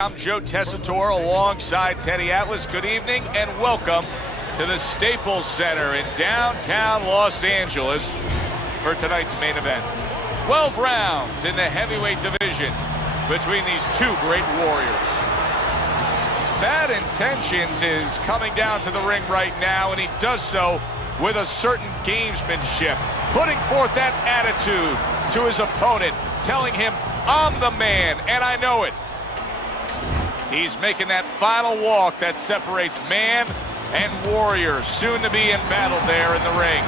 I'm Joe Tessitore alongside Teddy Atlas. Good evening and welcome to the Staples Center in downtown Los Angeles for tonight's main event. 12 rounds in the heavyweight division between these two great warriors. Bad Intentions is coming down to the ring right now, and he does so with a certain gamesmanship, putting forth that attitude to his opponent, telling him, I'm the man, and I know it. He's making that final walk that separates man and warrior, soon to be in battle there in the ring.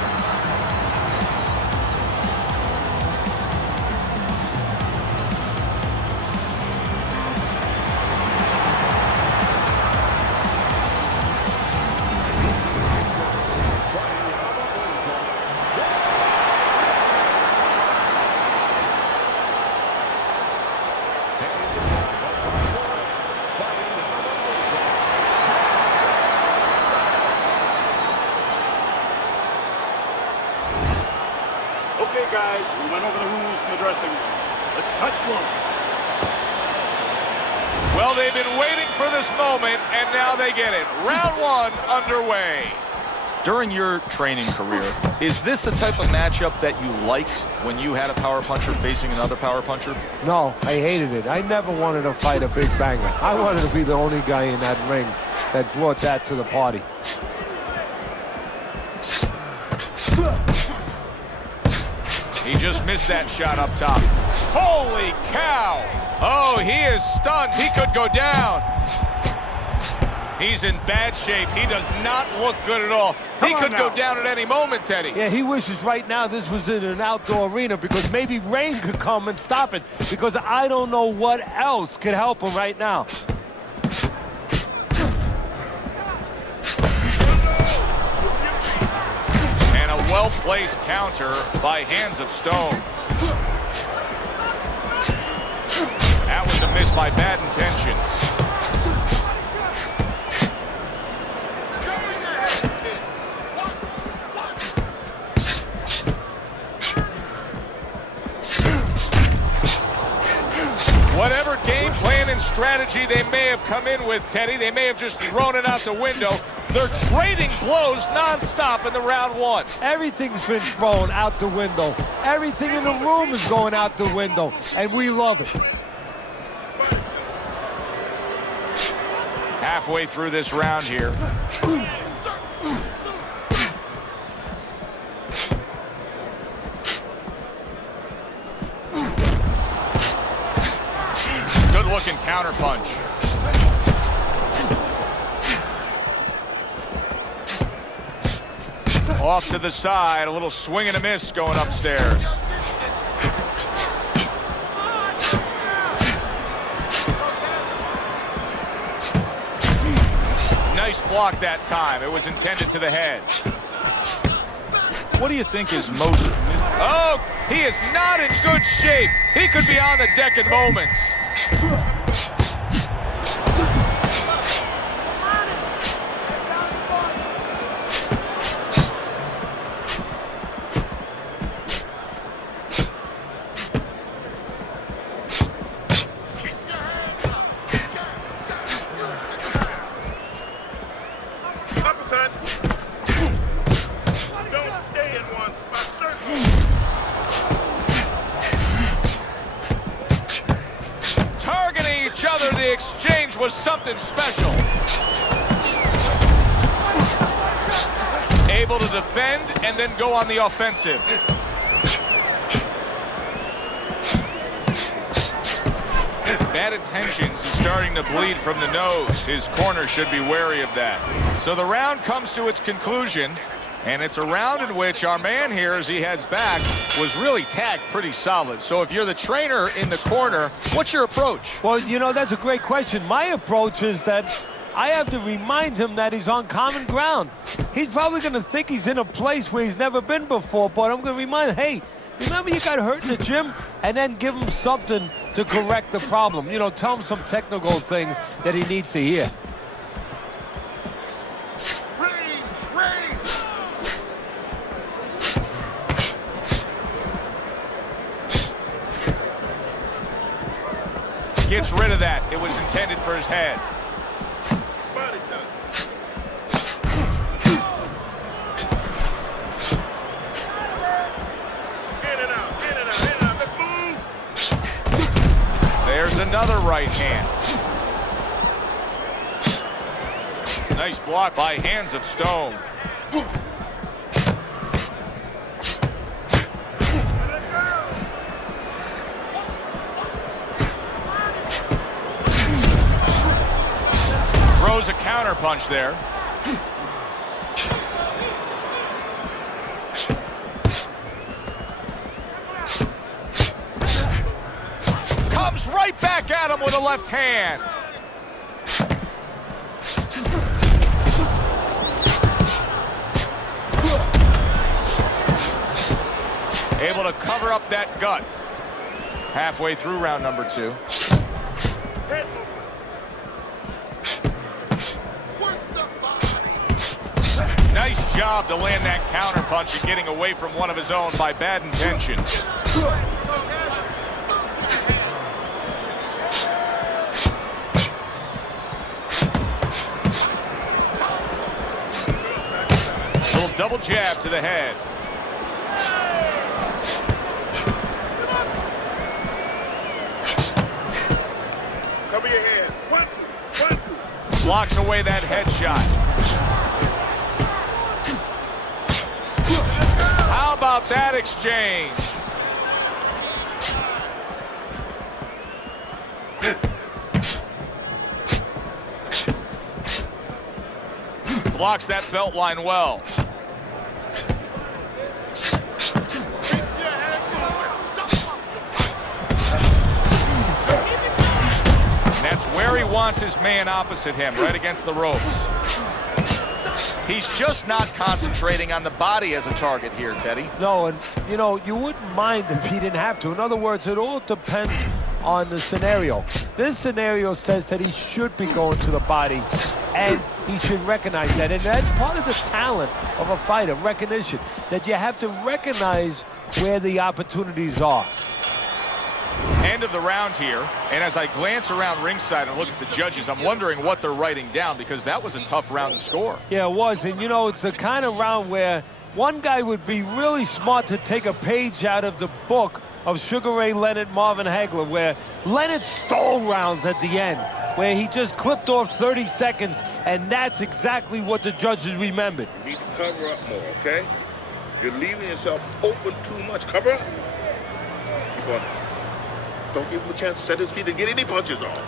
Okay, guys, we went over the rules in the dressing room. Let's touch gloves. Well, they've been waiting for this moment, and now they get it. Round one underway. During your training career, is this the type of matchup that you liked when you had a power puncher facing another power puncher? No, I hated it. I never wanted to fight a big banger. I wanted to be the only guy in that ring that brought that to the party. He just missed that shot up top. Holy cow! Oh, he is stunned. He could go down. He's in bad shape. He does not look good at all. He could go down at any moment, Teddy. Yeah, he wishes right now this was in an outdoor arena because maybe rain could come and stop it, because I don't know what else could help him right now. And a well-placed counter by Hands of Stone. That was a miss by Bad Intentions. Whatever game plan and strategy they may have come in with, Teddy, they may have just thrown it out the window. They're trading blows nonstop in the round one. Everything's been thrown out the window. Everything in the room is going out the window, and we love it. Halfway through this round here. Good-looking counter punch. Off to the side, a little swing and a miss going upstairs. Nice block that time. It was intended to the head. What do you think is most... Oh, he is not in good shape. He could be on the deck in moments. Uppercut. Don't stay in one spot, sir. Targeting each other, the exchange was something special. Able to defend and then go on the offensive. Bad Intentions is starting to bleed from the nose. His corner should be wary of that. So the round comes to its conclusion, and it's a round in which our man here, as he heads back, was really tagged pretty solid. So if you're the trainer in the corner, what's your approach? Well, you know, that's a great question. My approach is that I have to remind him that he's on common ground. He's probably going to think he's in a place where he's never been before, but I'm going to remind him, hey, remember you got hurt in the gym? And then give him something to correct the problem. You know, tell him some technical things that he needs to hear. Range! Gets rid of that. It was intended for his head. There's another right hand. Nice block by Hands of Stone. Throws a counter punch there. Comes right back at him with a left hand. Able to cover up that gut. Halfway through round number 2. Nice job to land that counter punch and getting away from one of his own by Bad Intentions. Little double jab to the head. Cover your head. 1, 2, 1, 2. Blocks away that headshot. How about that exchange? Blocks that belt line well. And that's where he wants his man opposite him, right against the ropes. He's just not concentrating on the body as a target here, Teddy. No, and you know, you wouldn't mind if he didn't have to. In other words, it all depends on the scenario. This scenario says that he should be going to the body, and he should recognize that. And that's part of the talent of a fighter, recognition, that you have to recognize where the opportunities are. End of the round here, and as I glance around ringside and look at the judges, I'm wondering what they're writing down, because that was a tough round to score. Yeah, it was, and you know, it's the kind of round where one guy would be really smart to take a page out of the book of Sugar Ray Leonard, Marvin Hagler, where Leonard stole rounds at the end, where he just clipped off 30 seconds, and that's exactly what the judges remembered. You need to cover up more, okay? You're leaving yourself open too much. Cover up. Keep on. Don't give him a chance to set his feet and get any punches off.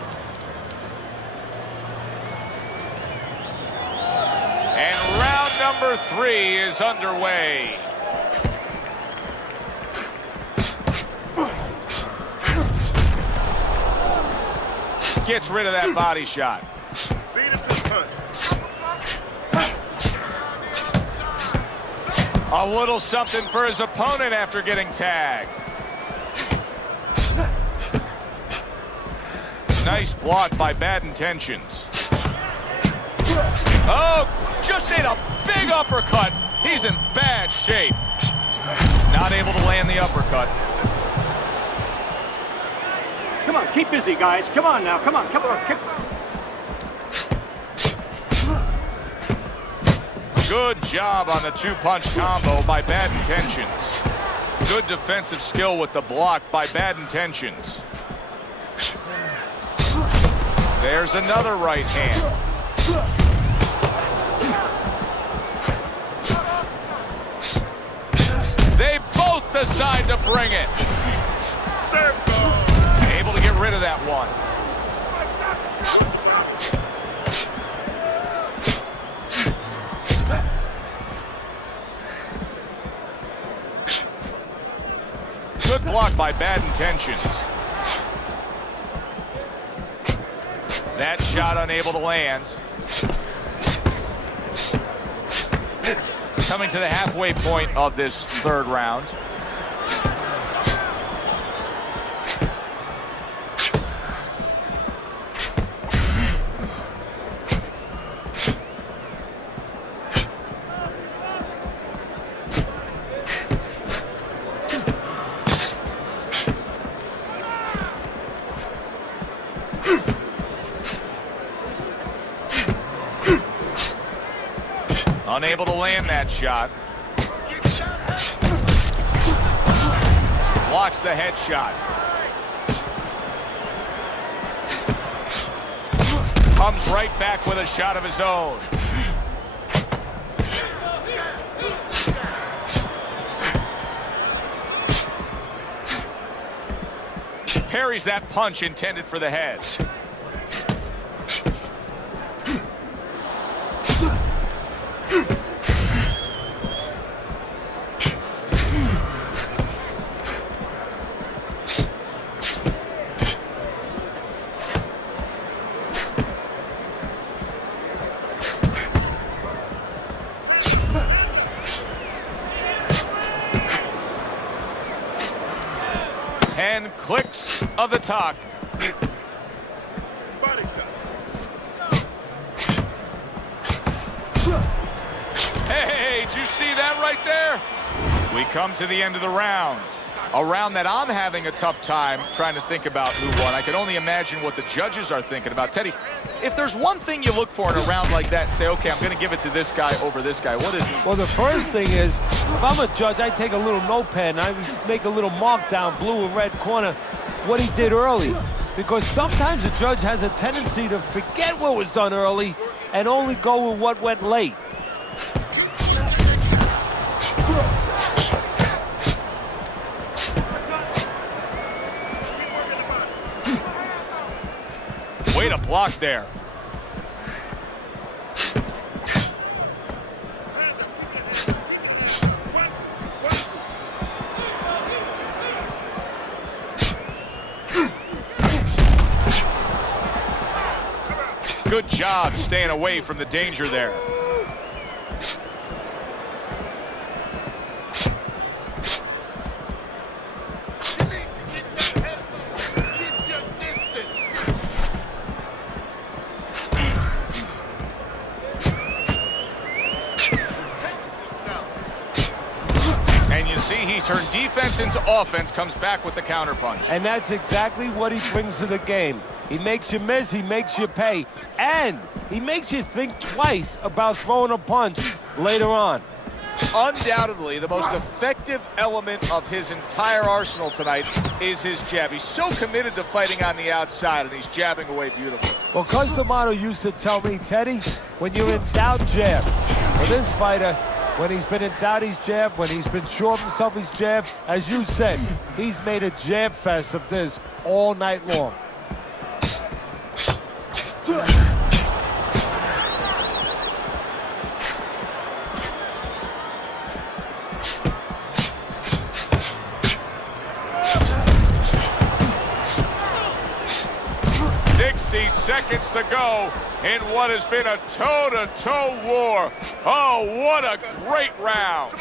And round number 3 is underway. Gets rid of that body shot. Lead him to the punch. A little something for his opponent after getting tagged. Nice block by Bad Intentions. Oh, just ate a big uppercut. He's in bad shape. Not able to land the uppercut. Come on, keep busy, guys. Come on now. Come on. Good job on the 2-punch combo by Bad Intentions. Good defensive skill with the block by Bad Intentions. There's another right hand. They both decide to bring it. Able to get rid of that one. Good block by Bad Intentions. That shot unable to land. Coming to the halfway point of this 3rd round. Unable to land that shot. Blocks the headshot. Comes right back with a shot of his own. Parries that punch intended for the head. Clicks of the talk. Body shot. Hey, did you see that right there? We come to the end of the round. A round that I'm having a tough time trying to think about who won. I can only imagine what the judges are thinking about. Teddy, if there's one thing you look for in a round like that and say, okay, I'm going to give it to this guy over this guy, what is it? Well, the first thing is, if I'm a judge, I take a little notepad and I make a little mark down, blue and red corner, what he did early. Because sometimes a judge has a tendency to forget what was done early and only go with what went late. Way to block there. Good job staying away from the danger there. And you see he turned defense into offense, comes back with the counterpunch. And that's exactly what he brings to the game. He makes you miss, he makes you pay, and he makes you think twice about throwing a punch later on. Undoubtedly, the most effective element of his entire arsenal tonight is his jab. He's so committed to fighting on the outside, and he's jabbing away beautifully. Well, Customato used to tell me, Teddy, when you're in doubt, jab. For this fighter, when he's been in doubt, he's jab. When he's been sure of himself, he's jab. As you said, he's made a jab fest of this all night long. 60 seconds to go in what has been a toe-to-toe war. Oh, what a great round.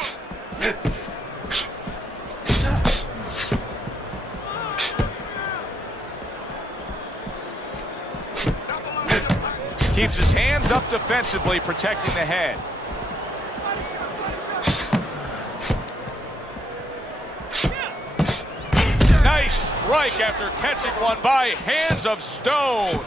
Keeps his hands up defensively, protecting the head. Nice strike after catching one by Hands of Stone.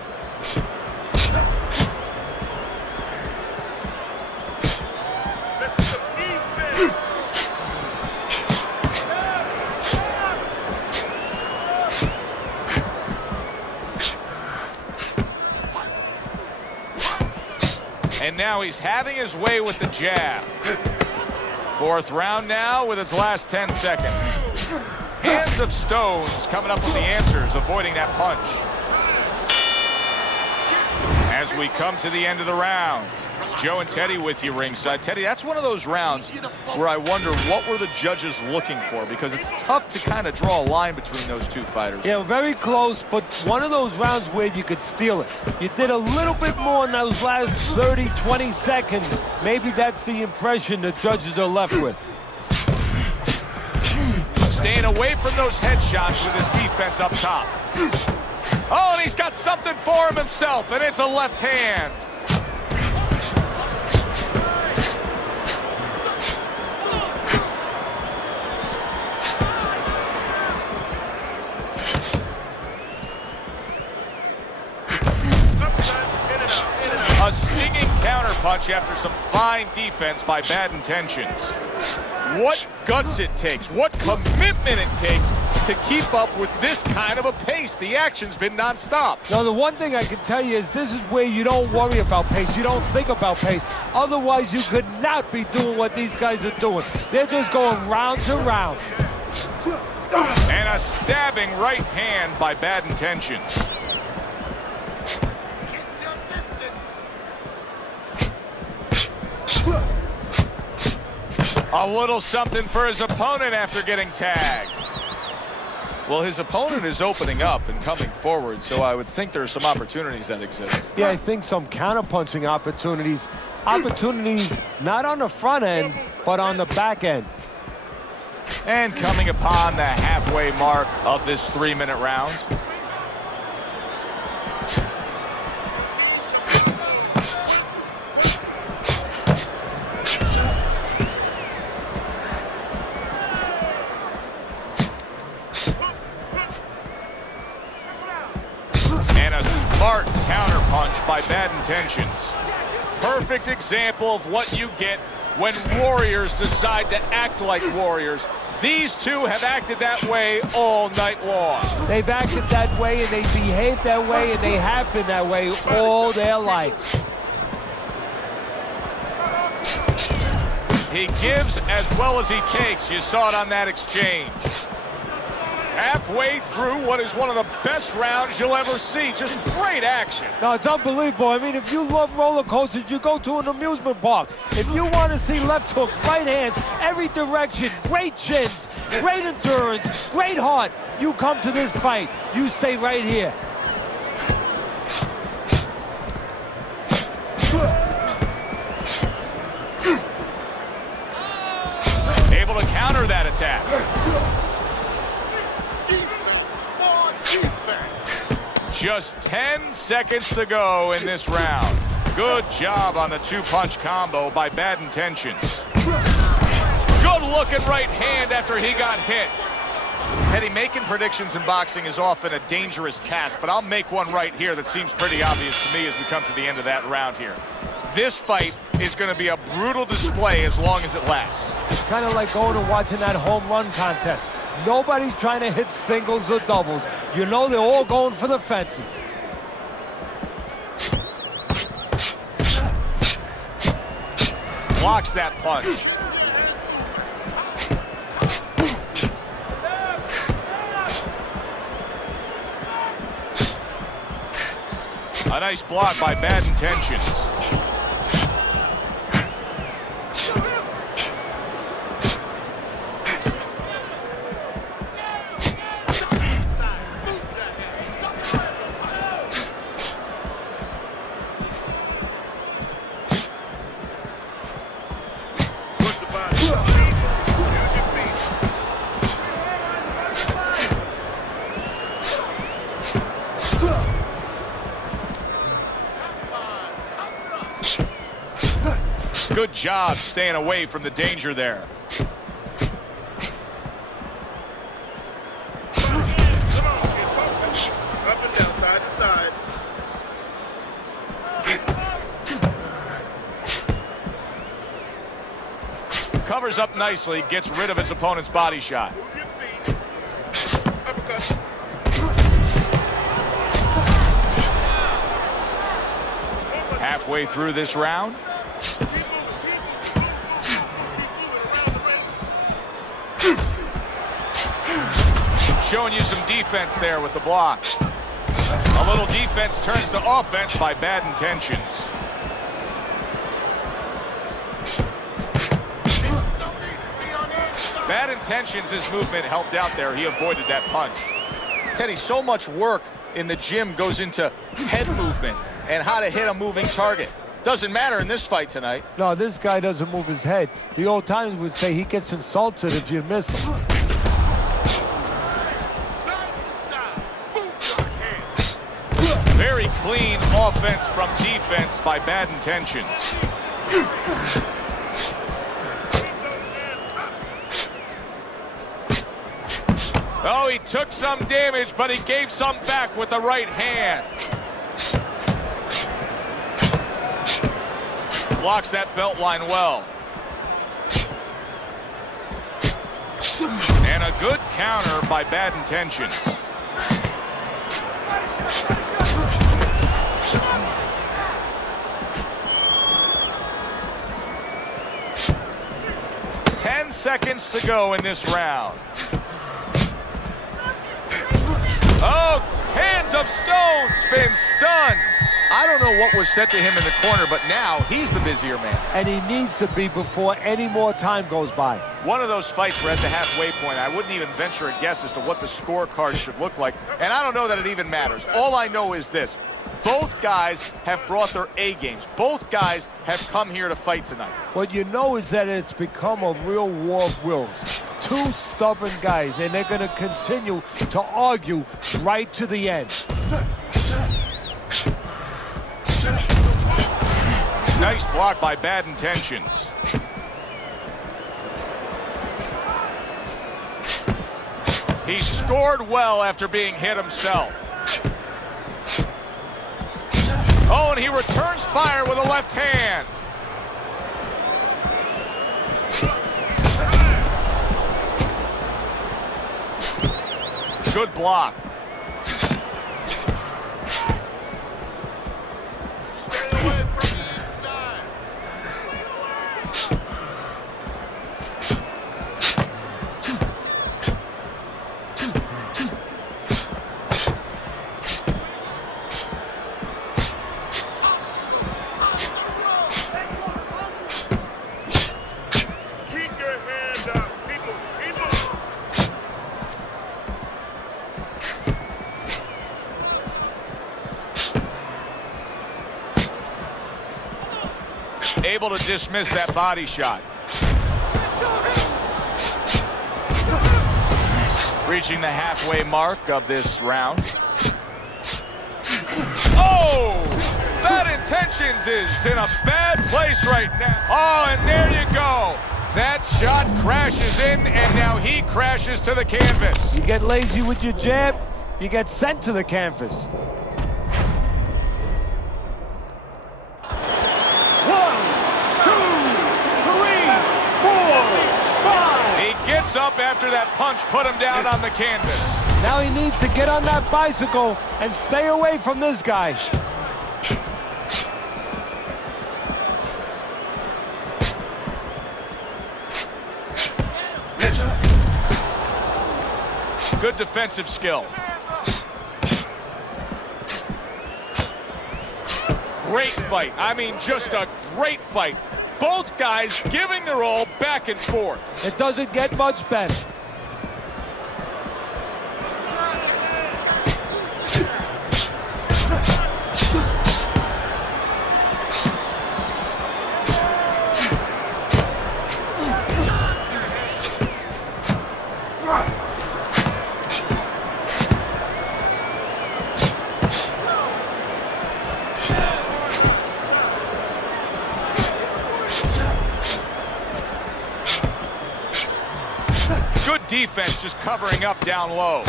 And now he's having his way with the jab. Fourth round now with its last 10 seconds. Hands of Stones coming up with the answers, avoiding that punch. As we come to the end of the round, Joe and Teddy with you ringside. Teddy, that's one of those rounds where I wonder what were the judges looking for, because it's tough to kind of draw a line between those two fighters. Yeah, very close, but one of those rounds where you could steal it. You did a little bit more in those last 30, 20 seconds. Maybe that's the impression the judges are left with. Staying away from those headshots with his defense up top. Oh, and he's got something for him himself, and it's a left hand. A stinging counter punch after some fine defense by bad intentions. What guts it takes, what commitment it takes to keep up with this kind of a pace. The action's been nonstop. Now, the one thing I can tell you is this is where you don't worry about pace. You don't think about pace. Otherwise, you could not be doing what these guys are doing. They're just going round to round. And a stabbing right hand by bad intentions. A little something for his opponent after getting tagged. Well, his opponent is opening up and coming forward, so I would think there are some opportunities that exist. Yeah, I think some counterpunching opportunities. Opportunities not on the front end, but on the back end. And coming upon the halfway mark of this 3-minute round. And a smart counterpunch by bad intentions. Perfect example of what you get when warriors decide to act like warriors. These two have acted that way all night long. They've acted that way, and they behaved that way, and they have been that way all their life. He gives as well as he takes. You saw it on that exchange. Halfway through what is one of the best rounds you'll ever see. Just great action. No, it's unbelievable. I mean, if you love roller coasters, you go to an amusement park. If you want to see left hooks, right hands, every direction, great chins, great endurance, great heart, you come to this fight. You stay right here. Able to counter that attack. Just 10 seconds to go in this round. Good job on the two-punch combo by bad intentions. Good looking right hand after he got hit. Teddy, making predictions in boxing is often a dangerous task, but I'll make one right here that seems pretty obvious to me as we come to the end of that round here. This fight is going to be a brutal display as long as it lasts. It's kind of like going and watching that home run contest. Nobody's trying to hit singles or doubles. You know they're all going for the fences. Blocks that punch. A nice block by bad intentions. Good job staying away from the danger there. Up and down, side to side. Covers up nicely, gets rid of his opponent's body shot. Uppercut. Halfway through this round. Showing you some defense there with the block. A little defense turns to offense by bad intentions. Bad intentions, his movement helped out there. He avoided that punch. Teddy, so much work in the gym goes into head movement and how to hit a moving target. Doesn't matter in this fight tonight. No, this guy doesn't move his head. The old timers would say he gets insulted if you miss him. Very clean offense from defense by bad intentions. Oh, he took some damage, but he gave some back with the right hand. blocks that belt line well. And a good counter by Bad Intentions. Ten seconds to go in this round. Oh, hands of Stone's been stunned. I don't know what was said to him in the corner, but now he's the busier man. And he needs to be before any more time goes by. One of those fights were at the halfway point. I wouldn't even venture a guess as to what the scorecard should look like. And I don't know that it even matters. All I know is this. Both guys have brought their A games. Both guys have come here to fight tonight. What you know is that it's become a real war of wills. Two stubborn guys, and they're going to continue to argue right to the end. Nice block by Bad Intentions. He scored well after being hit himself. Oh, and he returns fire with a left hand. Good block. Able to dismiss that body shot. Reaching the halfway mark of this round. Oh! Bad Intentions is in a bad place right now. Oh, and there you go. That shot crashes in, and now he crashes to the canvas. You get lazy with your jab, you get sent to the canvas. Gets up after that punch put him down on the canvas. Now he needs to get on that bicycle and stay away from this guy. Good defensive skill. Great fight. I mean, just a great fight. Both guys giving their all back and forth. It doesn't get much better. Good defense, just covering up down low.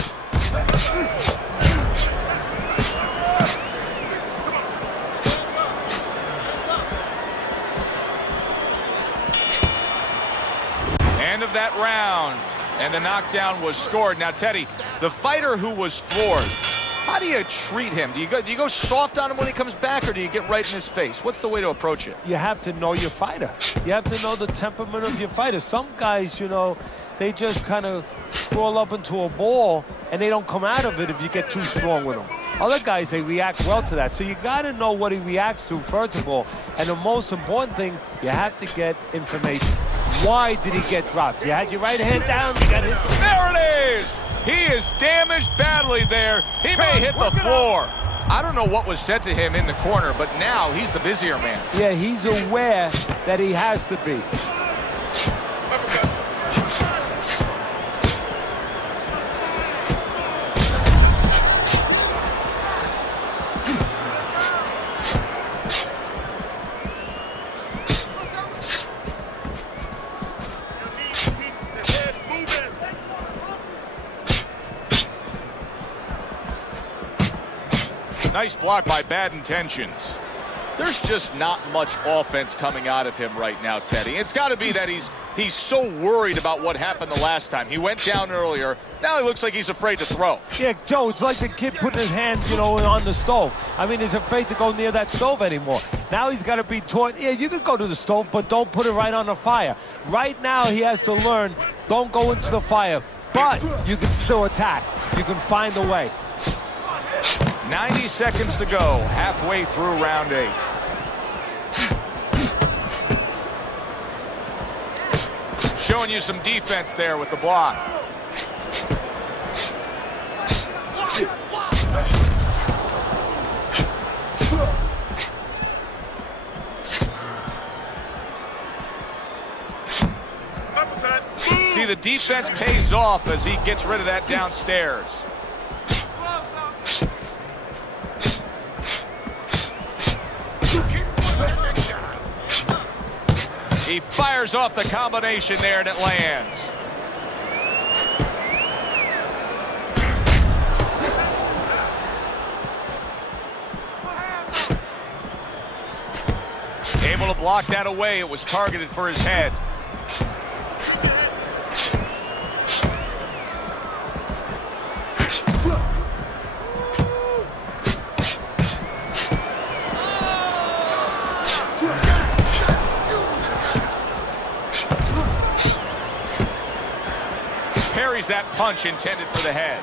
End of that round, and the knockdown was scored. Now, Teddy, the fighter who was floored, how do you treat him? Do you go soft on him when he comes back, or do you get right in his face? What's the way to approach it? You have to know your fighter. You have to know the temperament of your fighter. Some guys, you know, they just kind of crawl up into a ball, and they don't come out of it if you get too strong with them. Other guys, they react well to that. So you got to know what he reacts to, first of all. And the most important thing, you have to get information. Why did he get dropped? You had your right hand down, you got hit. There it is! He is damaged badly there. He may hit the floor. I don't know what was said to him in the corner, but now he's the busier man. Yeah, he's aware that he has to be. Nice block by Bad Intentions. There's just not much offense coming out of him right now, Teddy. It's got to be that he's so worried about what happened the last time. He went down earlier. Now he looks like he's afraid to throw. Yeah, Joe, it's like the kid putting his hands, on the stove. I mean, he's afraid to go near that stove anymore. Now he's got to be taught, yeah, you can go to the stove, but don't put it right on the fire. Right now he has to learn, don't go into the fire, but you can still attack. You can find a way. 90 seconds to go, halfway through round 8. Showing you some defense there with the block. See, the defense pays off as he gets rid of that downstairs. He fires off the combination there and it lands. Able to block that away. It was targeted for his head. Parries that punch intended for the head.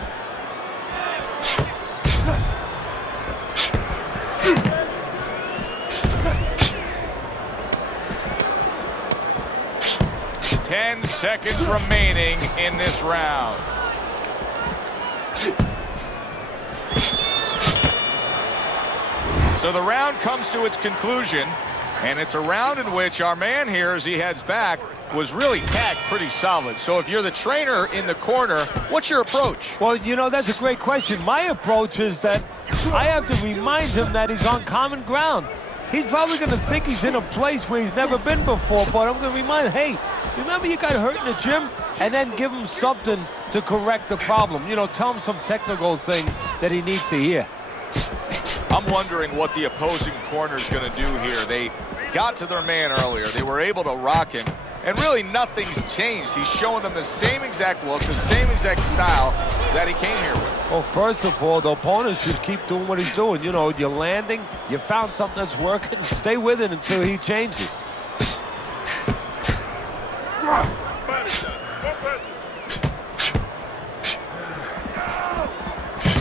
Ten seconds remaining in this round. So the round comes to its conclusion, and it's a round in which our man here, as he heads back, was really tagged pretty solid. So if you're the trainer in the corner, what's your approach? Well, that's a great question. My approach is that I have to remind him that he's on common ground. He's probably going to think he's in a place where he's never been before, but I'm going to remind him, hey, remember you got hurt in the gym? And then give him something to correct the problem. Tell him some technical things that he needs to hear. I'm wondering what the opposing corner is going to do here. They got to their man earlier. They were able to rock him. And really nothing's changed. He's showing them the same exact look, the same exact style that he came here with. Well, first of all, the opponent should keep doing what he's doing. You're landing, you found something that's working, stay with it until he changes.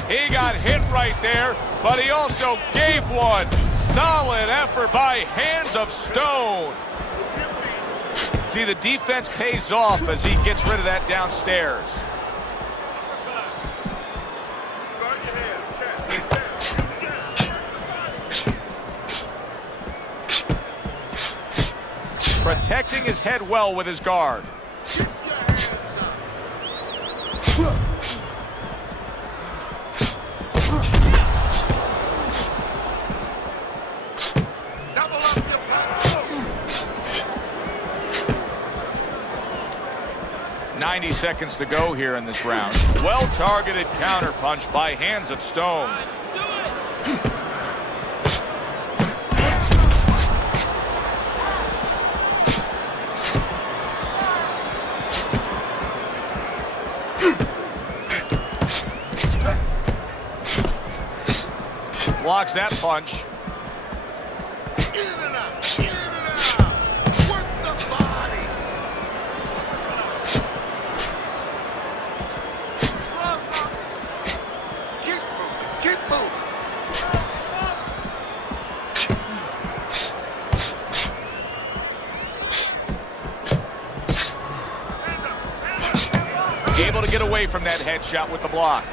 He got hit right there, but he also gave one. Solid effort by Hands of Stone. See, the defense pays off as he gets rid of that downstairs. Protecting his head well with his guard. Double up your punch. 90 seconds to go here in this round. Well-targeted counterpunch by Hands of Stone. Blocks that punch. In and out. In and out. Work the body. Keep moving. Keep moving. Able to get away from that headshot with the block.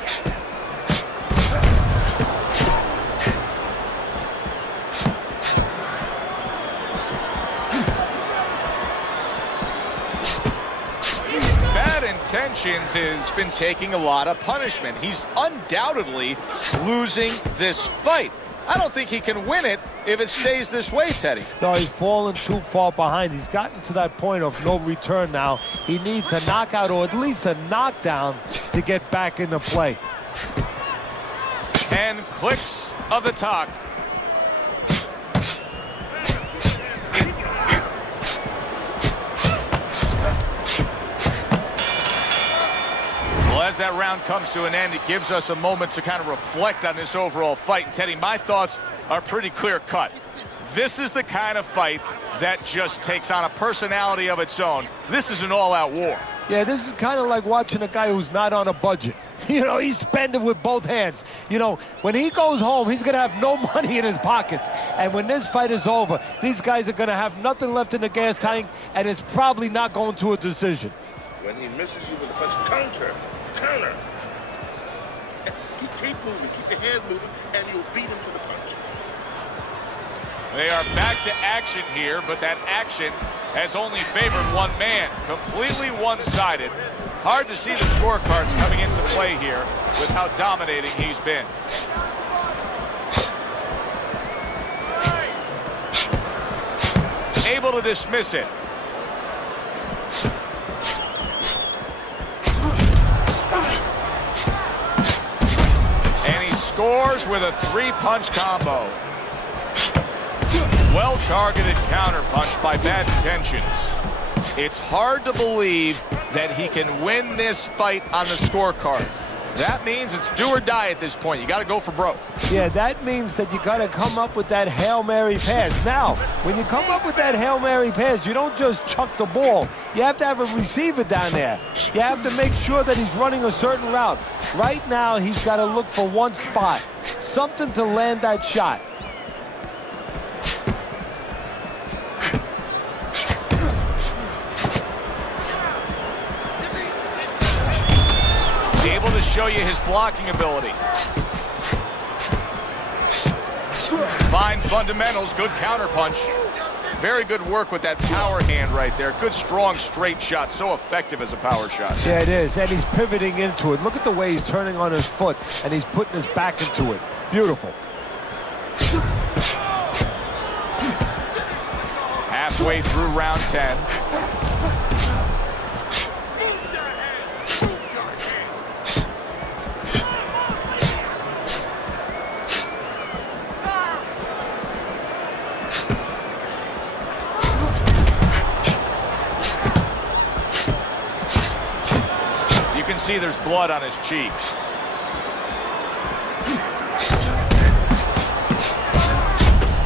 Bad Intentions has been taking a lot of punishment. He's undoubtedly losing this fight. I don't think he can win it if it stays this way, Teddy. No, he's fallen too far behind. He's gotten to that point of no return now. He needs a knockout or at least a knockdown to get back into play. 10 clicks of the talk. that round comes to an end, it gives us a moment to kind of reflect on this overall fight. And Teddy, my thoughts are pretty clear-cut. This is the kind of fight that just takes on a personality of its own. This is an all-out war. Yeah, this is kind of like watching a guy who's not on a budget. You know, he's spending with both hands. You know, when he goes home, he's going to have no money in his pockets. And when this fight is over, these guys are going to have nothing left in the gas tank, and it's probably not going to a decision. When he misses you with a punch, counter. Keep moving, keep your hands moving, and you'll beat him to the punch. They are back to action here, but that action has only favored one man. Completely one-sided. Hard to see the scorecards coming into play here with how dominating he's been. Able to dismiss it. And he scores with a three-punch combo. Well-targeted counterpunch by Bad Intentions. It's hard to believe that he can win this fight on the scorecards. That means it's do or die at this point. You got to go for broke. Yeah, that means that you got to come up with that Hail Mary pass. Now, when you come up with that Hail Mary pass, you don't just chuck the ball. You have to have a receiver down there. You have to make sure that he's running a certain route. Right now, he's got to look for one spot, something to land that shot. Able to show you his blocking ability. Fine fundamentals, good counterpunch. Very good work with that power hand right there. Good, strong, straight shot. So effective as a power shot. Yeah, it is, and he's pivoting into it. Look at the way he's turning on his foot, and he's putting his back into it. Beautiful. Halfway through round 10. You can see there's blood on his cheeks.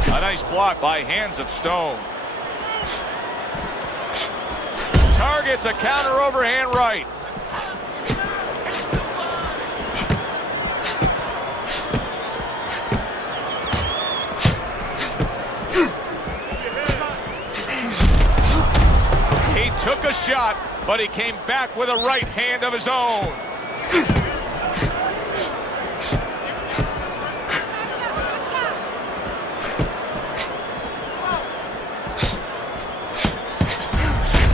A nice block by Hands of Stone. Targets a counter overhand right. He took a shot, but he came back with a right hand of his own.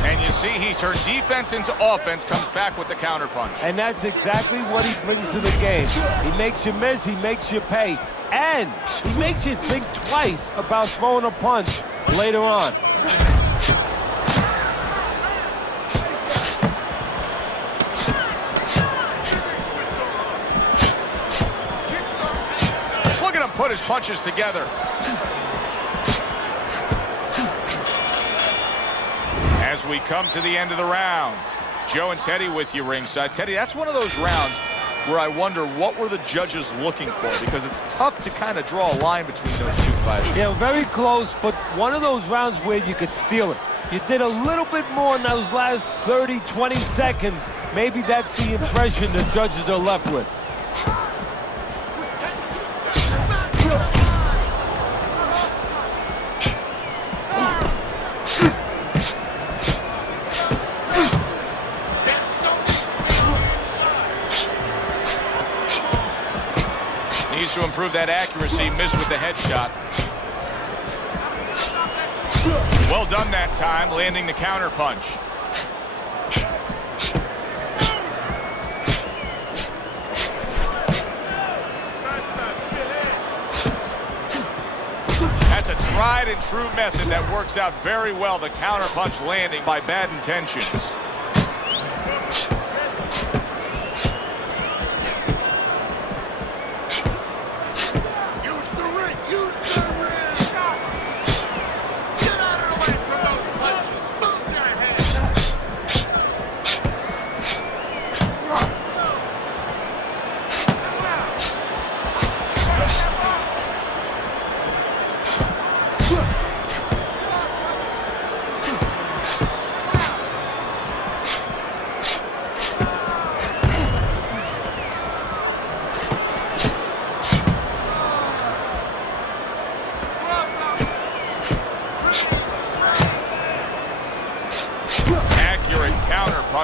And you see he turned defense into offense, comes back with the counterpunch. And that's exactly what he brings to the game. He makes you miss, he makes you pay, and he makes you think twice about throwing a punch later on. Put his punches together. As we come to the end of the round, Joe and Teddy with you ringside. Teddy, that's one of those rounds where I wonder what were the judges looking for, because it's tough to kind of draw a line between those two fighters. Yeah, very close, but one of those rounds where you could steal it. You did a little bit more in those last 30, 20 seconds. Maybe that's the impression the judges are left with. Needs to improve that accuracy, missed with the headshot. Well done that time, landing the counter punch. That's a tried and true method that works out very well, the counter punch landing by Bad Intentions.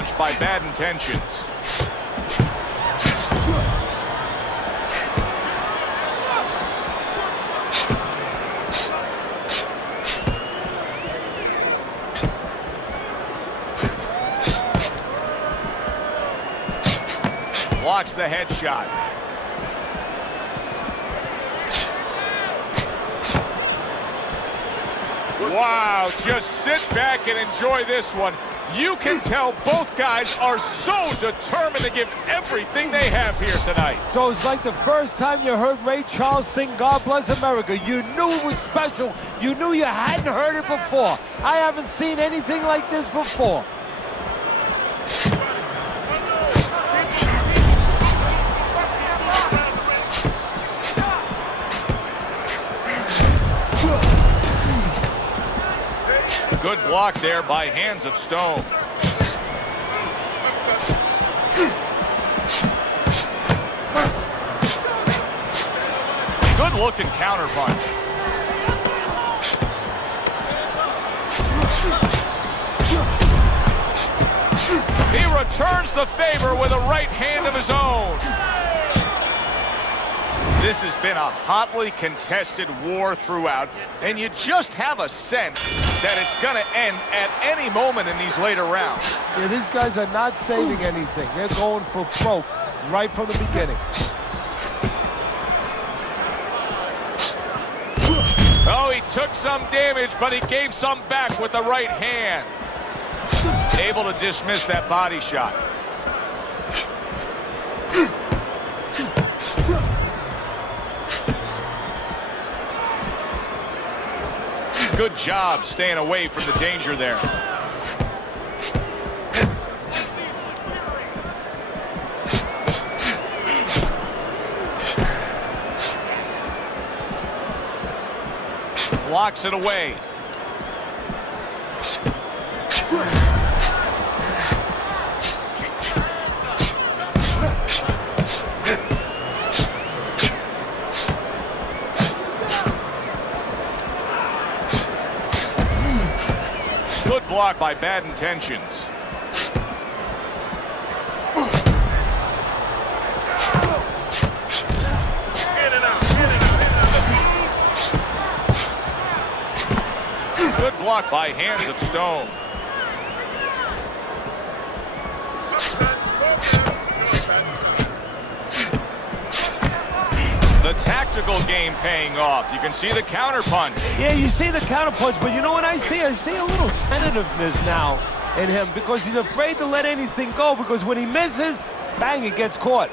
punch by Bad Intentions. Blocks the headshot. Wow, just sit back and enjoy this one. You can tell both guys are so determined to give everything they have here tonight. So it's like the first time you heard Ray Charles sing God Bless America. You knew it was special. You knew you hadn't heard it before. I haven't seen anything like this before. Good block there by Hands of Stone. Good looking counter punch. He returns the favor with a right hand of his own. This has been a hotly contested war throughout, and you just have a sense that it's going to end at any moment in these later rounds. Yeah, these guys are not saving anything. They're going for broke right from the beginning. Oh, he took some damage, but he gave some back with the right hand. Able to dismiss that body shot. Good job staying away from the danger there. Blocks it away. Good block by Bad Intentions. Good block by Hands of Stone. The tactical game paying off. You can see the counter punch. Yeah, you see the counter punch, but you know what I see? I see a little tentativeness now in him because he's afraid to let anything go because when he misses, bang, it gets caught.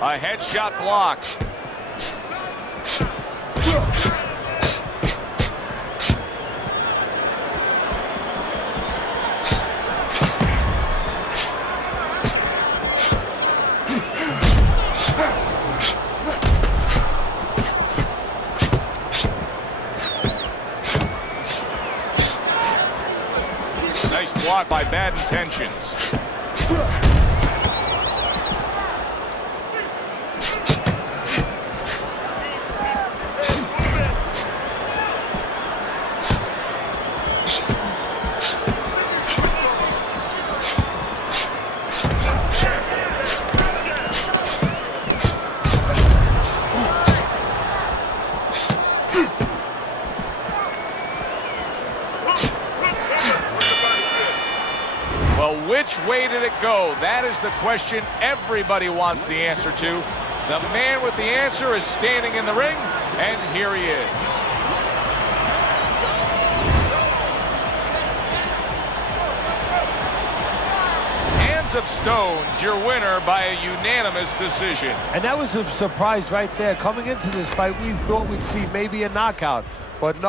A headshot blocked. Nice block by Bad Intentions. Well, which way did it go? That is the question everybody wants the answer to. The man with the answer is standing in the ring, and here he is. Hands of Stones, your winner by a unanimous decision. And that was a surprise right there. Coming into this fight, we thought we'd see maybe a knockout, but no.